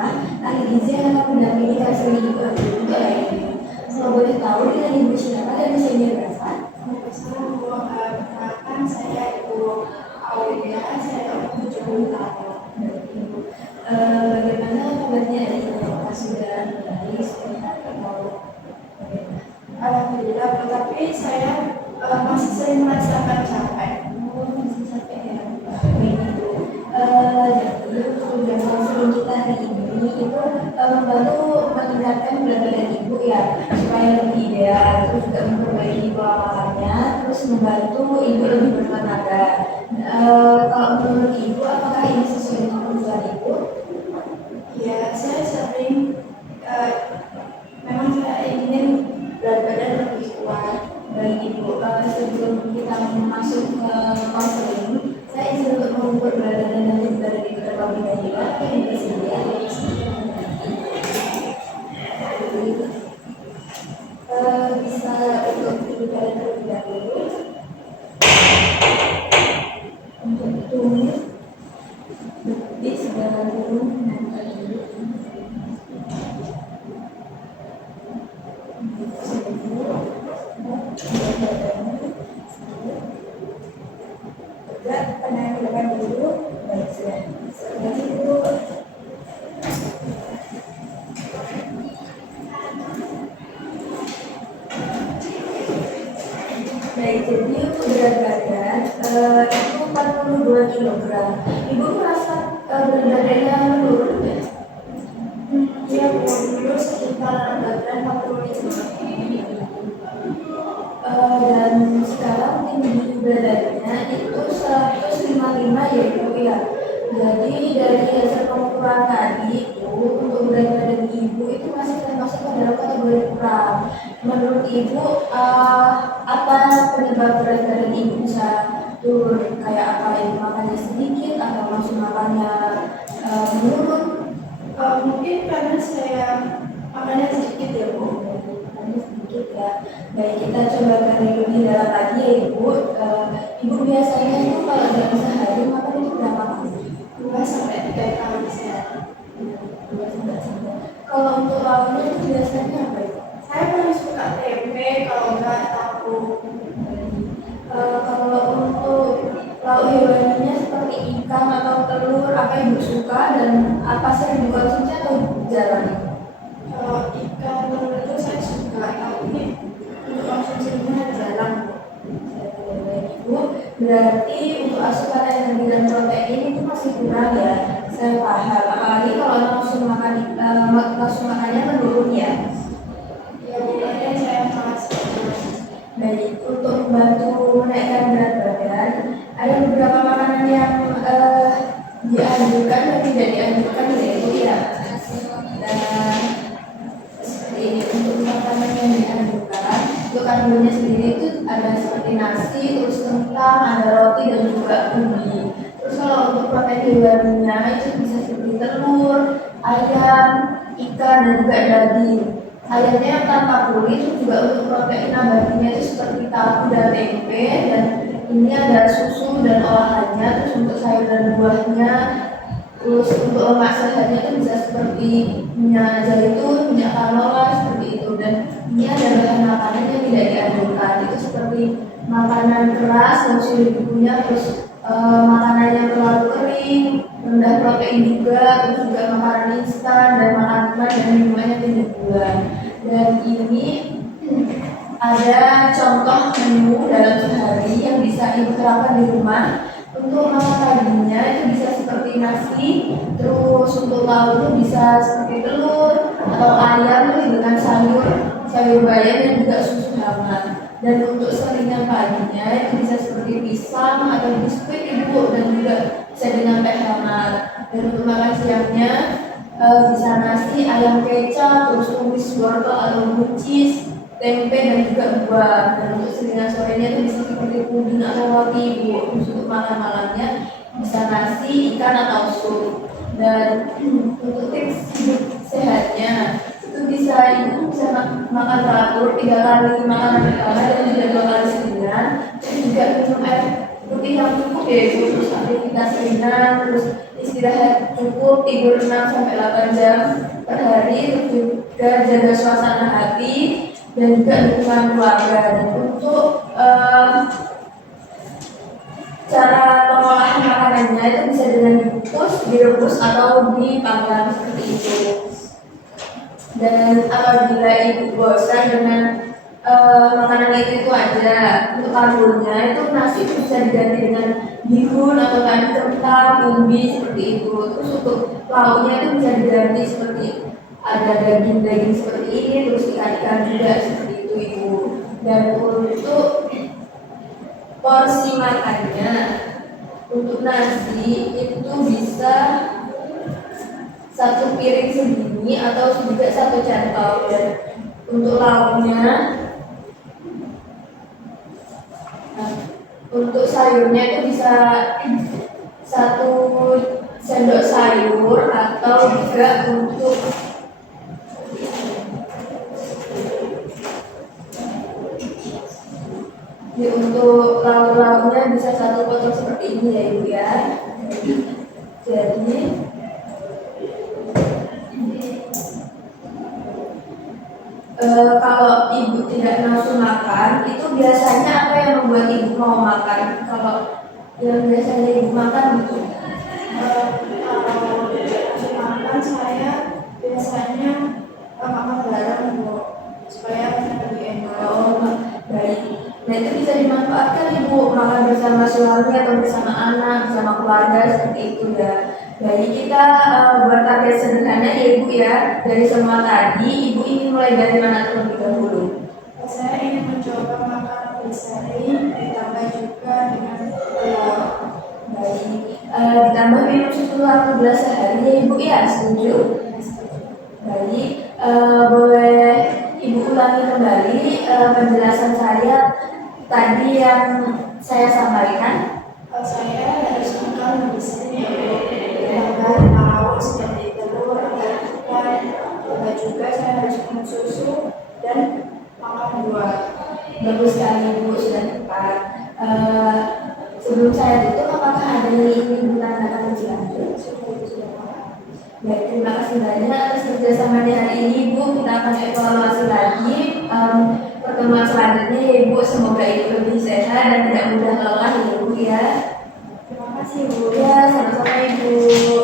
ahli gizi yang akan mendampingi kasus ibu untuk hari ini. Kalau boleh tahu dengan ibu siapa dan usianya berapa? Perkenalkan saya Ibu Aulia, saya umur 70 tahun. Bagaimana kabarnya hari ini? Apakah sudah baik, sehat, atau Alhamdulillah, tetapi saya masih sering merasakan capek. masih capek ya? Begitu. Jadi tujuan konseling kita hari ini itu membantu meningkatkan berat badan ibu ya, supaya lebih ideal, terus juga memperbaiki pola makannya, terus membantu ibu lebih bertenaga. Kalau menurut ibu, apakah ini sesuai dengan kebutuhan ibu? Ya, saya sering memang saya ingin berat badan lebih kuat. Baik ibu, sebelum kita masuk ke konseling, saya izin untuk mengukur berat badan dan berat badan ibu terlebih dahulu. Apa yang bersedia? Bisa untuk ibu badan terlebih dahulu. Untuk tubuh, betis, daun, dan dulu. Berat, tenang ke depan dulu. Baik, sudah. Setelah itu, baik, jadi untuk berat badan itu 42 kg. Ibu merasa berat badannya menurun ya? Dia dulu sekitar berat badan 45. Dan sekarang tinggi badannya itu 155 ya ibu ya. Jadi dari hasil pengukuran tadi itu untuk berat badan ibu itu masih termasuk ke dalam kategori kurang. Menurut ibu apa penyebab berat badan ibu bisa turun? Kayak apa, ibu makannya sedikit atau langsung makannya menurun? Mungkin karena saya makannya sedikit ya Bu. Sedikit ya. Baik, kita coba gali lebih dalam lagi ya ibu. Ibu biasanya itu kalau dalam sehari makan itu berapa kali? 2 sampai 3 kali sehari. Dua sampai tiga. Kalau untuk lauknya itu biasanya apa ibu? Saya paling suka tempe, kalau enggak tahu. Kalau untuk lauk hewaninya seperti ikan atau telur, apa ibu suka dan apa sering dikonsumsi atau jarang? Kalau ikan itu saya suka, tapi untuk konsumsinya jarang. Baik ibu, berarti untuk asupan energi dan protein itu masih kurang ya. Saya paham, apalagi kalau langsung makannya menurun ya. Ya bukannya saya malas. Baik, untuk membantu menaikkan berat badan, ada beberapa makanan yang dianjurkan dan tidak dianjurkan ya ibu ya. Dan seperti ini untuk makanan yang dianjurkan, untuk kandungannya sendiri itu ada seperti nasi, terus kentang, ada roti dan juga ubi. Terus kalau untuk protein hewaninya itu bisa seperti telur, ayam, ikan dan juga daging. Ayamnya yang tanpa kulit, itu juga untuk protein nabatinya itu seperti tahu dan tempe, dan ini ada susu dan olahannya. Terus untuk sayur dan buahnya, terus untuk lemak sehatnya itu bisa seperti minyak zaitun, minyak canola seperti itu. Dan ini ada bahan makanan yang tidak dianjurkan, itu seperti makanan keras dan sulit dikunyah, terus makanan yang terlalu kering, rendah protein juga, terus juga makanan instan dan makanan dan minuman yang tinggi gula. Dan ini ada contoh menu dalam sehari yang bisa ibu terapkan di rumah. Untuk makan paginya itu bisa seperti nasi, terus untuk lauk itu bisa seperti telur atau ayam dengan sayur bayam dan juga susu hangat. Dan untuk selingan paginya itu bisa seperti pisang atau biskuit ibu, dan juga bisa dengan teh hangat. Dan untuk makan siangnya bisa nasi, ayam kecap, terus tumis wortel atau buncis, tempe dan juga buah. Dan untuk selingan sorenya itu bisa seperti puding atau roti ibu. Terus untuk makan malamnya bisa nasi, ikan atau sup. Dan untuk tips hidup sehatnya itu bisa ibu bisa makan teratur 3 kali makanan pertama dan juga 2 kali selingan. Dan juga minum air putih yang cukup ya ibu. Terus aktivitas ringan, terus istirahat cukup tidur 6 sampai 8 jam per hari, terus juga jaga suasana hati dan juga dukungan keluarga. Dan untuk cara pengolahan makanannya itu bisa dengan dikukus, direbus atau dipanggang seperti itu. Dan apabila ibu bosan dengan makanan itu aja, untuk karbonnya itu nasi itu bisa diganti dengan bihun atau tadi kentang, umbi seperti itu. Terus untuk lauknya itu bisa diganti seperti ada daging-daging seperti ini, terus ikan-ikan juga seperti itu ibu. Dan untuk porsi makannya, untuk nasi itu bisa 1 piring segini atau juga 1 centong. Dan untuk lauknya, untuk sayurnya itu bisa 1 sendok sayur atau juga untuk lauk-lauknya bisa 1 potong seperti ini ya ibu ya. Jadi kalau ibu tidak nafsu makan, itu biasanya apa yang membuat ibu mau makan? Kalau yang biasanya ibu makan gitu? Kalau nafsu makan saya biasanya makan bareng Bu, supaya lebih enak. Oh, baik. Nah itu bisa dimanfaatkan ibu makan bersama suami atau bersama anak, bersama keluarga seperti itu ya. Jadi kita buat target sederhana ya ibu ya. Dari semua tadi, ibu ingin mulai dari mana terlebih dahulu? Saya ingin mencoba makan gliserin, ditambah juga dengan telur. Baik. Ditambah minum susu 1 gelas sehari ya ibu ya, setuju? Baik. Boleh ibu ulangi kembali penjelasan saya tadi yang saya sampaikan? Saya harus makan gliserin, ditambah lauk seperti telur dan ikan. Dan juga saya harus minum susu dan makan buah. Bagus sekali ibu, sudah tepat. Sebelum saya tutup, apakah ada yang ingin ibu tanyakan lebih lanjut? Baik, terima kasih banyak atas kerjasama di hari ini ibu. Kita akan evaluasi lagi pertemuan selanjutnya ya ibu. Semoga ibu lebih sehat dan tidak mudah lelah ya ibu ya. Terima kasih Bu. Ya, sama-sama ibu.